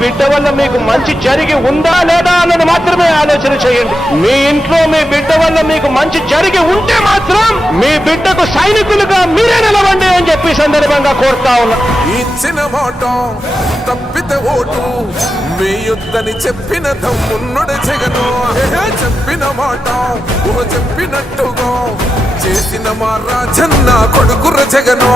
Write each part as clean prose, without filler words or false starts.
బిడ్డ వల్ల మీకు మంచి జరిగి ఉందా లేదా అన్నది మాత్రమే ఆలోచన చేయండి. మీ ఇంట్లో మీ బిడ్డ వల్ల మీకు మంచి జరిగి ఉంటే మాత్రం మీ బిడ్డకు సైనికులుగా మీరే నిలవండి అని చెప్పి సందర్భంగా కోరుతా ఉన్నా. ఇచ్చిన మాట తప్పితే ఓటు మీ యుద్ధని చెప్పిన తమ్మున్నడు జగను. చెప్పిన మాట చెప్పినట్టుగా చేసిన మా రాజన్న కొడుకుర జగను.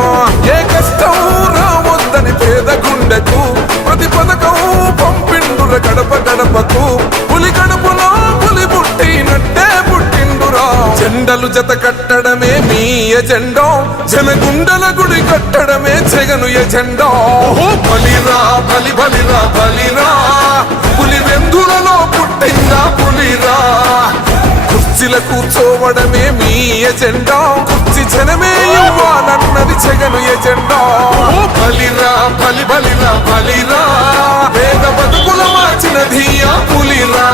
ఏ కష్టం రావద్దని పేద గుండెకు ప్రతి పథకం పంపిండుర గడప గడపకు. పులి గడపలో పులి పుట్టినట్టే పుట్టిండురా. జెండలు జత కట్టడమే మీ ఎజెండా, జనగుండల గుడి కట్టడమే జగను ఎజెండా. బలిరా బలి బలిరా బలిరా, పులి వెందులలో పుట్టిందా పులిరా. కుర్చీల కూర్చోవడమే మీ ఎజెండా, కుర్చీ జనమే ఇవ్వాలన్నది జగను ఎజెండా. బలిరా బలి బలిరా బలిరా, పేద బతుకుల మార్చినది ఆ పులిరా.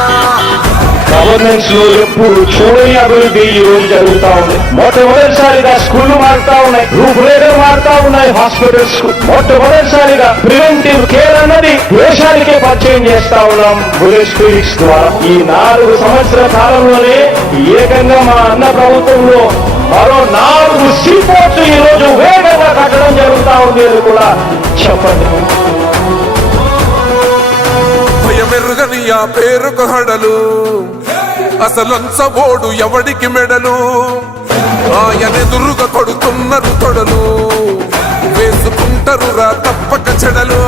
గవర్నెన్స్ లో ఎప్పుడు చూడని అభివృద్ధి ఈ రోజు జరుగుతా ఉంది. మొట్టమొదటిసారిగా స్కూళ్లు మారుతా ఉన్నాయి, రూపురేఖలు మారుతా ఉన్నాయి. హాస్పిటల్స్ మొట్టమొదటిసారిగా ప్రివెంటివ్ కేర్ అన్నది దేశానికే పరిచయం చేస్తా ఉన్నాం బుల్లెట్ క్లినిక్స్ ద్వారా. ఈ 4 సంవత్సరాల కాలంలోనే ఏకంగా మా అన్న ప్రభుత్వంలో మరో 4 సీపోర్ట్స్ ఈ రోజు వేగంగా కట్టడం జరుగుతా ఉంది అని కూడా చెప్పండి. భయమెరుగని ఆ పేరుకు హడలు, అసలంచబోడు ఎవడికి మెడలు. ఆయనెదురుగా కొడుతున్నారు తొడలు, వేసుకుంటారు రా తప్పక చెడలు.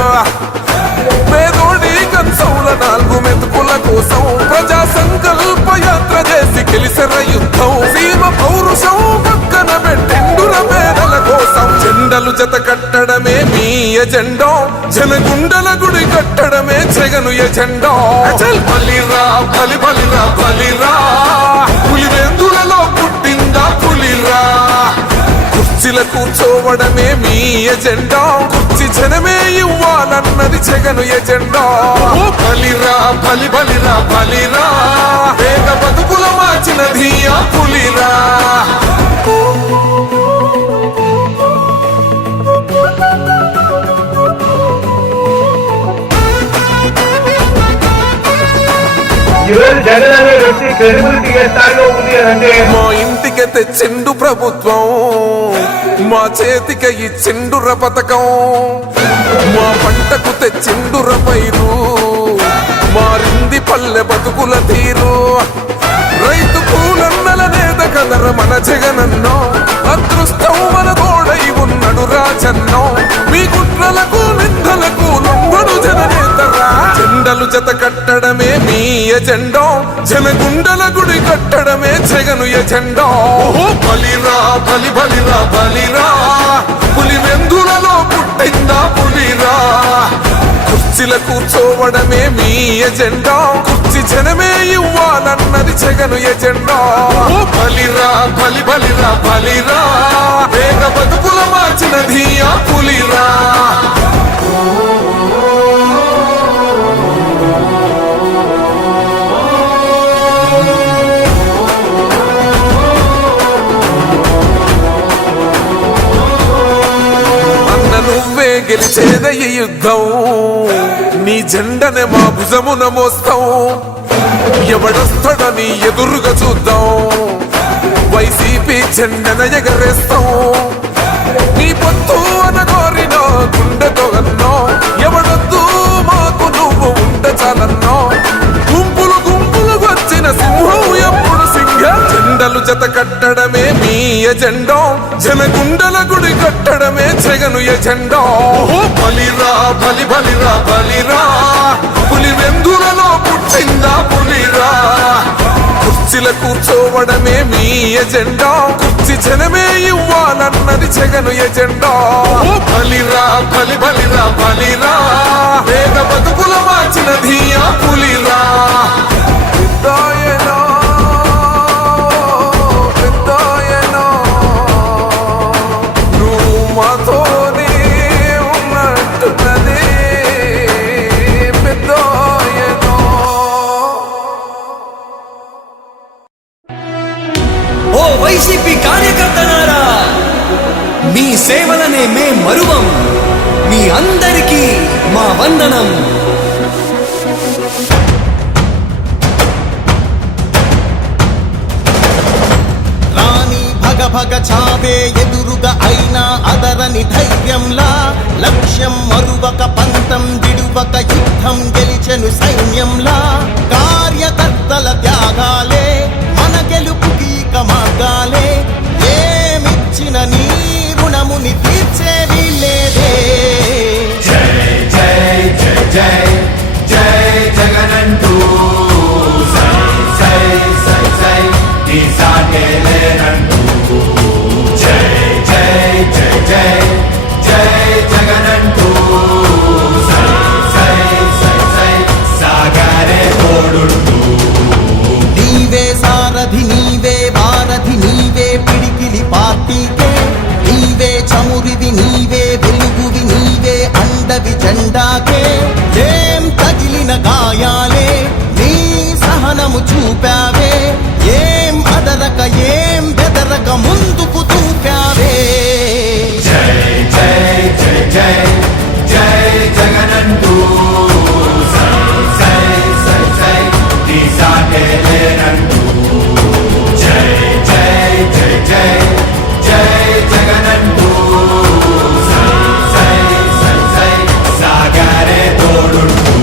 పేదోడి కంచౌల 4 మెతుకుల కోసం ప్రజా సంకల్ప యాత్ర చేసి గెలిసెర యుద్ధం. సీమ పౌరుషం పక్కన పెట్టిండుర పేదల కోసం. జెండలు జత కట్టడమే మీ ఎజెండా, జనగుండల గుడి కట్టడమే జగను ఎజెండా. బలిరా బలి బలిరా బలిరా, పులి వెందులలో పుట్టిందా పులిరా. కుర్చీల కూర్చోవడమే మీ ఎజెండా, కుర్చీ జనమే ఇవ్వాలన్నది జగను ఎజెండా. బలిరా బలి బలిరా బలిరా, పేద బతుకుల మార్చినది ఆ పులిరా. జగన్ అనే వ్యక్తి క్రెడిబిలిటీ ఏ స్థాయిలో ఉంది అంటే మా ఇంటికి తెచ్చిండు ప్రభుత్వం, మా చేతికి ఇచ్చిండుర పథకం. మా పంటకు తెచ్చిండుర పైరు, మారింది పల్లె బతుకుల తీరు. రైతు కూలన్నల నేత కదర మన జగనన్నో, అదృష్టం మన తోడై ఉన్నడు రాజన్నో. మీ కుట్రలకు నిందలకు లొంగడు జననేతరా. జెండలు జత కట్టడమే మీ ఎజెండా, జనగుండల గుడి కట్టడమే జగను ఎజెండా. బలిరా బలి బలిరా బలిరా, పులి వెందులలో పుట్టిందా పులిరా. కుర్చీల కూర్చోవడమే మీ ఎజెండా, కుర్చీ జనమే ఇవ్వాలన్నది జగను ఎజెండా. బలిరా బలి బలిరా బలిరా, పేద బతుకుల మార్చినది ఆ పులిరా. నువ్వే గెలిచేద ఈ యుద్ధం, నీ జెండనే మా భుజమున మోస్తాం. ఎవడొస్తాడని ఎదురుగా చూద్దాం, వైసీపీ జెండన ఎగరేస్తాం. నీ పొత్తు అనగోరినో గుండెతో అన్నో, ఎవడొద్దు మాకు నువ్వు ఉంటే చాలన్నో. గుంపులు గుంపులు వచ్చిన సింహం ఎప్పుడు సింహ. జెండలు జత కట్టడమే మీ ఎజెండా, జనగుండల గుడి కట్టడమే జగను ఎజెండా. బలిరా బలి బలిరా బలిరా, పులి వెందులలో పుట్టిందా పులిరా. కుర్చీల కూర్చోవడమే మీ ఎజెండా, కుర్చీ జనమే ఇవ్వాలన్నది జగను ఎజెండా. బలిరా బలి బలిరా బలిరా, పేద బతుకుల మార్చినది ఆ పులిరా. వైసీపీ కార్యకర్తలారా, మీ సేవలనే మే మరువం. మీ అందరికీ మా వందనం. భగ చావే ఎదురుగా అయినా అదరని ధైర్యంలా లక్ష్యం మరువక పంతం విడువక యుద్ధం గెలిచెను సైన్యంలా కార్యకర్తల త్యాగాలే మన గెలుపుకి మార్గాలే ఏమిచ్చిన నీ రుణముని తీర్చేది లేదే జై జై జై జై జై జగనంటూ సై సై సై సై నీ సాటే లేనంటూ జై జై జై జై జై జగనంటూ సై సై సై సై సాగరే తోడుంటూ నీవే సారథి నీవే వారధి నీవే పిడికిలి పార్టీకే నీవే చమురివి నీవే వెలుగువి నీవే అండవి జెండాకే ఏం తగిలిన గాయాలే నీ సహనము చూపావే ఏం అదరక ఏం బెదరక ముందుకు దూకావే జై జై జై జై జై జగనంటూ సై సై సై సై నీ సాటే లేనంటూ జై జై జై జై జై జగనంటూ సై సై సై సై సాగరే తోడుంటూ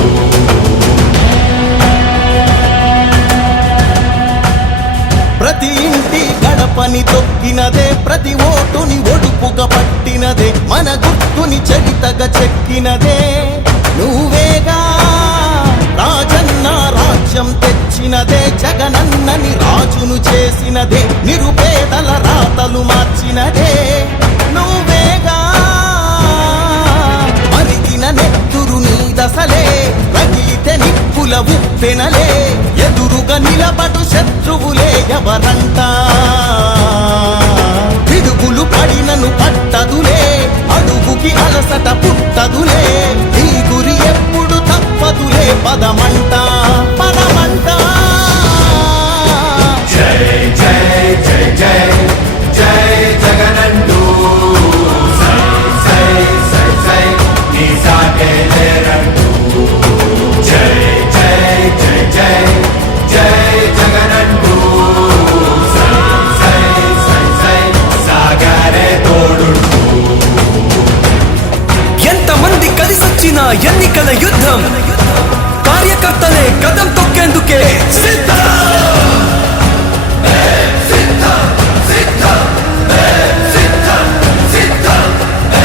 ప్రతి ఇంటి గడపని తొక్కినదే ప్రతి ఓటుని ఒడుపుగా పట్టినదే మన గుర్తుని చరితగా చెక్కినదే నువ్వేగా రాజన్న రాజ్యం తెచ్చినదే జగనన్నని రాజును చేసినదే నిరుపేదల రాతలు మార్చినదే నువ్వేగా మరిగిన నెత్తురు నీ దశలే రగిలితే నిప్పుల ఉప్పెనలే ఎదురుగా నిలబడు శత్రువులే ఎవరంట పిడుగులు పడినను పట్టదులే అడుగుకి అలసట పుట్టదులే ఈ గురి ఎప్పుడు తప్పదులే పదమంట పదమంట జై జై జై జై జై జగనంటూ సై సై సై సై నీ సాటే లేరంటూ జై జై జై జై జై జగనంటూ సై సై సై సై సాగరే తోడుంటూ ఎంతమంది కలిసొచ్చిన ఎన్నికల యుద్ధం